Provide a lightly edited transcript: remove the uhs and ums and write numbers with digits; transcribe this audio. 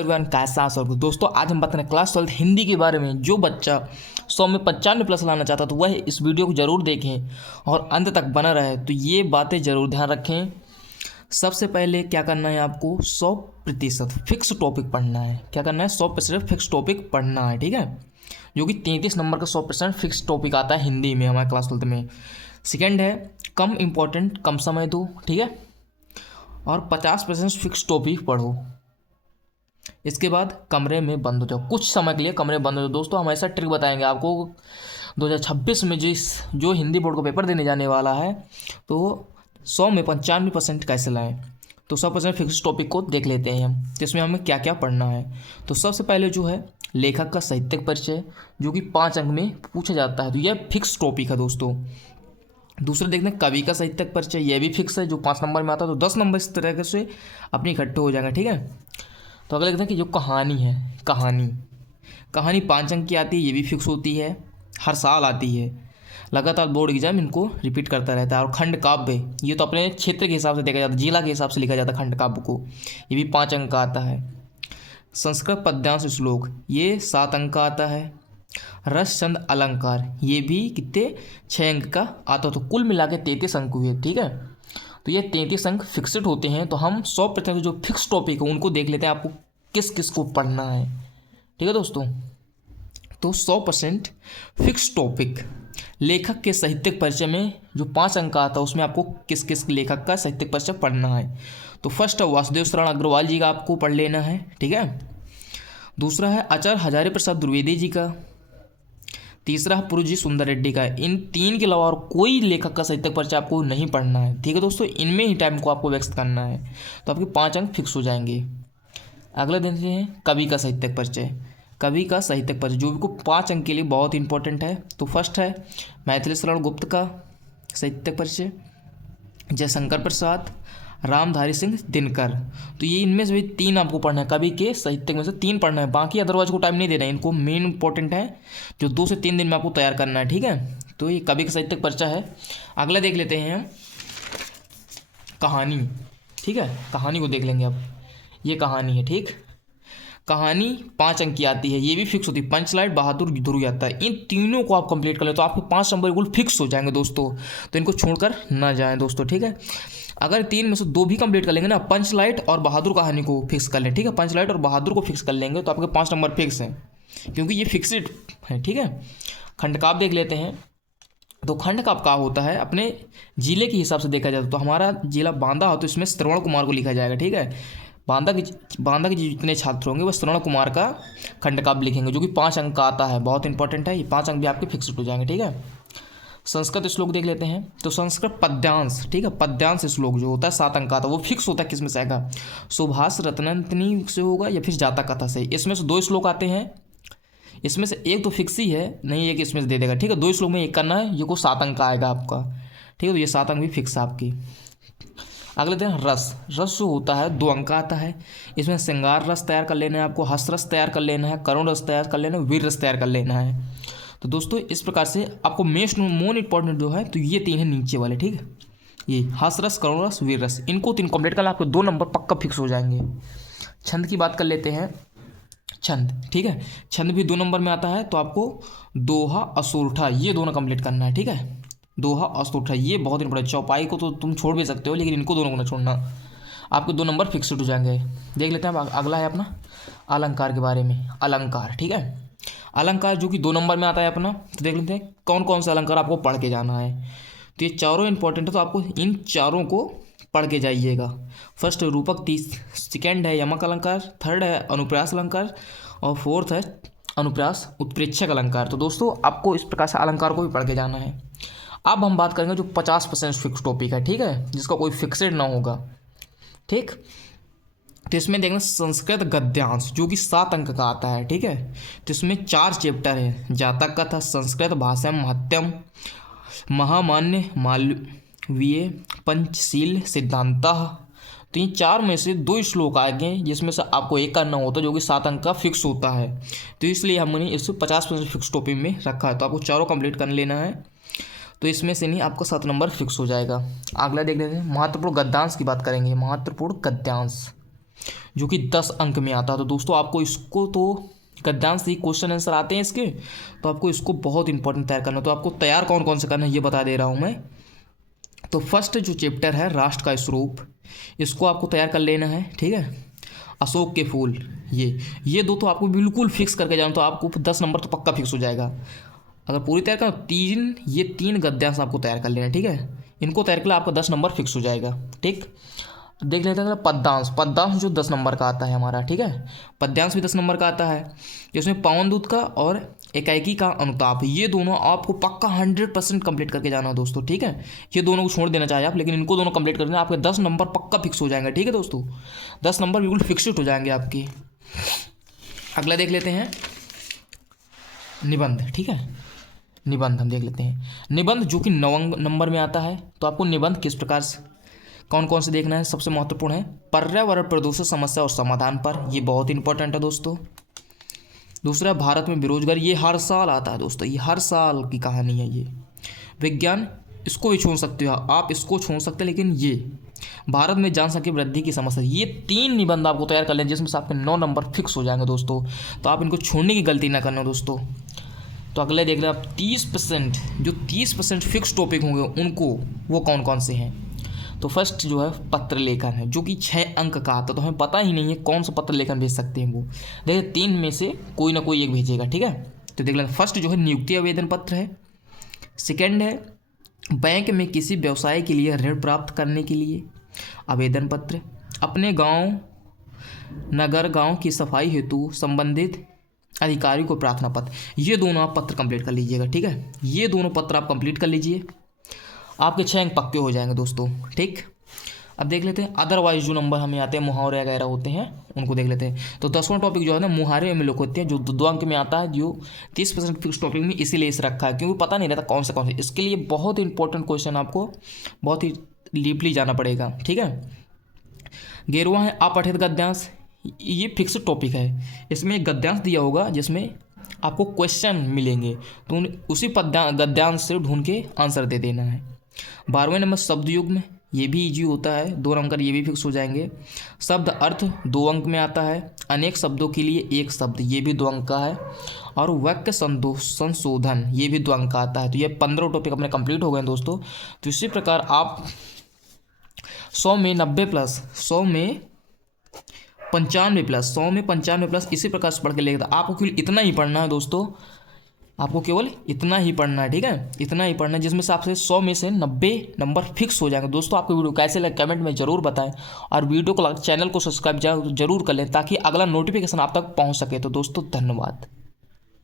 Everyone, कैसा आप सब दोस्तों। आज हम बात करें क्लास 12 हिंदी के बारे में। जो बच्चा 100 में 95 प्लस लाना चाहता तो वह इस वीडियो को जरूर देखें और अंत तक बना रहे। तो ये बातें जरूर ध्यान रखें। सबसे पहले क्या करना है, आपको 100% फिक्स टॉपिक पढ़ना है। क्या करना है, 100% फिक्स टॉपिक पढ़ना है, ठीक है। जो कि 33 नंबर का 100% फिक्स टॉपिक आता है हिंदी में हमारे क्लास 12 में। सेकेंड है कम इम्पोर्टेंट, कम समय दो, ठीक है। और 50% फिक्स टॉपिक पढ़ो। इसके बाद कमरे में बंद हो जाओ, कुछ समय के लिए कमरे में बंद हो जाओ। दोस्तों हम ऐसा ट्रिक बताएंगे आपको 2026 में जो हिंदी बोर्ड को पेपर देने जाने वाला है, तो 100 में 95% कैसे लाएं। तो 100% फिक्स टॉपिक को देख लेते हैं हम, जिसमें हमें क्या क्या पढ़ना है। तो सबसे पहले जो है लेखक का साहित्यिक परिचय, जो कि 5 अंक में पूछा जाता है, तो यह फिक्स टॉपिक है दोस्तों। दूसरा देखते हैं कवि का साहित्यिक परिचय, यह भी फिक्स है, जो 5 नंबर में आता है। तो 10 नंबर इस तरह से अपने इकट्ठे हो जाएंगे, ठीक है। तो अगले देखते हैं कि जो कहानी है, कहानी 5 अंक की आती है, ये भी फिक्स होती है, हर साल आती है, लगातार बोर्ड एग्जाम इनको रिपीट करता रहता है। और खंड काव्य, ये तो अपने क्षेत्र के हिसाब से देखा जाता है, जिला के हिसाब से लिखा जाता है खंड काव्य को, ये भी 5 अंक का आता है। संस्कृत पद्यांश श्लोक, ये 7 अंक का आता है। रस छंद अलंकार, ये भी कितने 6 अंक का आता है। तो कुल मिला के 33 अंक हुए, ठीक है। तो ये 33 अंक फिक्सड होते हैं। तो हम 100% जो फिक्स टॉपिक है उनको देख लेते हैं, आपको किस किस को पढ़ना है, ठीक है दोस्तों। तो 100% फिक्स टॉपिक, लेखक के साहित्यिक परिचय में जो 5 अंक का आता है, उसमें आपको किस किस लेखक का साहित्यिक परिचय पढ़ना है। तो फर्स्ट है वासुदेव शरण अग्रवाल जी का आपको पढ़ लेना है, ठीक है। दूसरा है आचार्य हजारी प्रसाद द्विवेदी जी का। तीसरा है पुरुजी सुंदर रेड्डी का। इन 3 के अलावा और कोई लेखक का साहित्यिक परिचय आपको नहीं पढ़ना है, ठीक है दोस्तों। इनमें ही टाइम को आपको व्यस्त करना है, तो आपके 5 अंक फिक्स हो जाएंगे। अगले दिन से हैं कवि का साहित्यिक परिचय। कवि का साहित्यिक परिचय जो भी को 5 अंक के लिए बहुत इंपॉर्टेंट है। तो फर्स्ट है मैथिली शरण गुप्त का साहित्यिक परिचय, जयशंकर प्रसाद, रामधारी सिंह दिनकर। तो ये इनमें से भी 3 आपको पढ़ना है, कवि के साहित्य में से 3 पढ़ना है, बाकी अदरवाइज को टाइम नहीं देना है। इनको मेन इंपॉर्टेंट है, जो 2 से 3 दिन में आपको तैयार करना है, ठीक है। तो ये कवि का साहित्यिक परिचय है। अगला देख लेते हैं हम कहानी, ठीक है। कहानी को देख लेंगे अब। ये कहानी है, ठीक। कहानी 5 अंक की आती है, ये भी फिक्स होती है। पंचलाइट, बहादुर, ध्रुव आता है। इन तीनों को आप कंप्लीट कर ले तो आपके 5 नंबर बिल्कुल फिक्स हो जाएंगे दोस्तों। तो इनको छोड़कर ना जाएं दोस्तों, ठीक है। अगर 3 में से 2 भी कंप्लीट कर लेंगे ना, पंचलाइट और बहादुर कहानी को फिक्स कर लें, ठीक है। पंचलाइट और बहादुर को फिक्स कर लेंगे तो आपके 5 नंबर फिक्स हैं, क्योंकि ये फिक्सड है, ठीक है। खंडकाव्य देख लेते हैं। तो खंडकाव्य का होता है अपने जिले के हिसाब से देखा जाए तो हमारा जिला बांदा हो तो इसमें श्रवण कुमार को लिखा जाएगा, ठीक है। बांदा के जितने छात्र होंगे वह श्रवण कुमार का खंडकाव्य लिखेंगे, जो कि 5 अंक का आता है, बहुत इंपॉर्टेंट है। ये 5 अंक भी आपके फिक्सड हो जाएंगे, ठीक है। संस्कृत श्लोक देख लेते हैं। तो संस्कृत पद्यांश, ठीक है, पद्यांश श्लोक जो होता है 7 अंक का आता है, वो फिक्स होता है। किस में से आएगा, सुभाष रत्नंतनी से होगा या फिर जाता कथा से। इसमें से 2 श्लोक आते हैं, इसमें से एक तो फिक्स ही है, नहीं एक इसमें से दे देगा, ठीक है। 2 श्लोक में एक करना है, ये को 7 अंक का आएगा आपका, ठीक है। तो ये 7 अंक भी फिक्स है आपकी। अगले दिन रस जो होता है 2 अंक का आता है। इसमें श्रृंगार रस तैयार कर लेना है आपको, हंस रस तैयार कर लेना है, करुण रस तैयार कर लेना है, वीर रस तैयार कर लेना है। तो दोस्तों इस प्रकार से आपको मोस्ट इंपॉर्टेंट जो है तो ये 3 है नीचे वाले, ठीक है। ये हंस रस, करुण रस, वीर रस, इनको 3 कंप्लीट करना, आपके 2 नंबर पक्का फिक्स हो जाएंगे। छंद की बात कर लेते हैं। छंद, ठीक है, छंद भी 2 नंबर में आता है। तो आपको दोहा, असुरठा, ये दोनों कंप्लीट करना है, ठीक है। दोहा, असुरठा, ये बहुत इंपॉर्टेंट। चौपाई को तो तुम छोड़ भी सकते हो, लेकिन इनको दोनों को ना छोड़ना, आपके 2 नंबर फिक्सड हो जाएंगे। देख लेते हैं अब अगला है अपना अलंकार के बारे में। अलंकार, ठीक है, अलंकार जो कि 2 नंबर में आता है अपना। तो देख लेते हैं कौन कौन सा अलंकार आपको पढ़ के जाना है। तो ये चारों इंपॉर्टेंट है, तो आपको इन चारों को पढ़ के जाइएगा। फर्स्ट रूपक, सेकेंड है यमक अलंकार, थर्ड है अनुप्रास अलंकार, और फोर्थ है अनुप्रास उत्प्रेक्षक अलंकार। तो दोस्तों आपको इस प्रकार से अलंकार को भी पढ़ के जाना है। अब हम बात करेंगे जो 50% फिक्स टॉपिक है, ठीक है, जिसका कोई फिक्सड ना होगा, ठीक। तो इसमें देखना संस्कृत गद्यांश जो कि 7 अंक का आता है, ठीक है। तो इसमें 4 चैप्टर है, जातक कथा, संस्कृत भाषा, महत्यम, महामान्य, मालवीय, पंचशील, सिद्धांत। तो ये 4 में से 2 श्लोक आएंगे, जिसमें से आपको एक करना होता है, जो कि 7 अंक का फिक्स होता है। तो इसलिए हमने इसको 50% फिक्स टॉपिक में रखा है। तो आपको चारों कंप्लीट कर लेना है, तो इसमें से नहीं आपका 7 नंबर फिक्स हो जाएगा। अगला देख लेते हैं महत्वपूर्ण गद्यांश की बात करेंगे। महत्वपूर्ण गद्यांश, जो कि 10 अंक में आता है। तो दोस्तों आपको इसको तो गद्यांश से ही क्वेश्चन आंसर आते हैं इसके, तो आपको इसको बहुत इंपॉर्टेंट तैयार करना है। तो आपको तैयार कौन कौन से करना है ये बता दे रहा हूँ मैं। तो फर्स्ट जो चैप्टर है राष्ट्र का स्वरूप, इसको आपको तैयार कर लेना है, ठीक है। अशोक के फूल, ये दो तो आपको बिल्कुल फिक्स करके जाना, तो आपको 10 नंबर तो पक्का फिक्स हो जाएगा। अगर पूरी तैयार करो ये तीन गद्यांश आपको तैयार कर लेना है, ठीक है। इनको तैयार कर ले आपका 10 नंबर फिक्स हो जाएगा, ठीक। देख लेते हैं पद्यांश जो 10 नंबर का आता है हमारा, ठीक है। पद्यांश भी 10 नंबर का आता है, जिसमें पवन दूत का और एकाएकी का अनुताप, ये दोनों आपको पक्का 100% कंप्लीट करके जाना है दोस्तों, ठीक है। ये दोनों को छोड़ देना चाहिए आप, लेकिन इनको दोनों कंप्लीट कर देना, आपके 10 नंबर पक्का फिक्स हो जाएंगे, ठीक है दोस्तों। 10 नंबर बिल्कुल फिक्स्ड हो जाएंगे आपके। अगला देख लेते हैं निबंध, ठीक है। निबंध हम देख लेते हैं। निबंध जो कि 9 नंबर में आता है। तो आपको निबंध किस प्रकार से कौन कौन से देखना है, सबसे महत्वपूर्ण है पर्यावरण प्रदूषण समस्या और समाधान पर, ये बहुत इंपॉर्टेंट है दोस्तों। दूसरा भारत में बेरोजगारी, ये हर साल आता है दोस्तों, ये हर साल की कहानी है ये। विज्ञान, इसको भी छोड़ सकते हो आप, इसको छोड़ सकते हैं, लेकिन ये भारत में जनसंख्या वृद्धि की समस्या, ये 3 निबंध आपको तैयार कर लें, जिसमें से आपके 9 नंबर फिक्स हो जाएंगे दोस्तों। तो आप इनको छोड़ने की गलती ना करना दोस्तों। तो अगले देख लें आप 30%, जो 30% फिक्स टॉपिक होंगे उनको, वो कौन कौन से हैं। तो फर्स्ट जो है पत्र लेखन है, जो कि 6 अंक का आता है। तो हमें पता ही नहीं है कौन सा पत्र लेखन भेज सकते हैं वो, देखिए 3 में से कोई ना कोई एक भेजेगा, ठीक है। तो देख लें फर्स्ट जो है नियुक्ति आवेदन पत्र है। सेकेंड है बैंक में किसी व्यवसाय के लिए ऋण प्राप्त करने के लिए आवेदन पत्र। अपने गांव नगर गांव की सफाई हेतु संबंधित अधिकारी को प्रार्थना पत्र, ये दोनों आप पत्र कंप्लीट कर लीजिएगा, ठीक है। ये दोनों पत्र आप कंप्लीट कर लीजिए, आपके 6 अंक पक्के हो जाएंगे दोस्तों, ठीक। अब देख लेते हैं अदरवाइज जो नंबर हमें आते हैं, मुहावरे वगैरह होते हैं, उनको देख लेते हैं। तो 10वां टॉपिक जो है ना मुहावरे में लोग होते हैं, जो 2 अंक में आता है, जो 30% फिक्स टॉपिक में इसीलिए इसे रखा है, क्योंकि पता नहीं रहता कौन से इसके लिए बहुत इंपॉर्टेंट क्वेश्चन आपको बहुत ही डीपली जाना पड़ेगा, ठीक है। 11वां है अपठित गद्यांश, ये फिक्स टॉपिक है, इसमें एक गद्यांश दिया होगा जिसमें आपको क्वेश्चन मिलेंगे, तो उसी गद्यांश से ढूंढ के आंसर दे देना है। 12वें नंबर शब्द युग्म, ये भी इजी होता है, 2 नंबर ये भी फिक्स हो जाएंगे। शब्द अर्थ 2 अंक में आता है। अनेक शब्दों के लिए एक शब्द, ये भी 2 अंक का है। और वाक्य संशोधन, ये भी 2 अंक का आता है। तो ये 15 टॉपिक अपने कंप्लीट हो गए दोस्तों। तो इसी प्रकार आप 100 में 90 प्लस, 100 में 95 प्लस, 100 में 95 प्लस, इसी प्रकार से पढ़ के लेगा। आपको केवल इतना ही पढ़ना है दोस्तों, आपको केवल इतना ही पढ़ना है, ठीक है। इतना ही पढ़ना है, जिसमें से आपसे 100 में से 90 नंबर फिक्स हो जाएंगे दोस्तों। आपको वीडियो कैसे लगे कमेंट में जरूर बताएं, और वीडियो को चैनल को सब्सक्राइब जरूर कर लें, ताकि अगला नोटिफिकेशन आप तक पहुंच सके। तो दोस्तों धन्यवाद।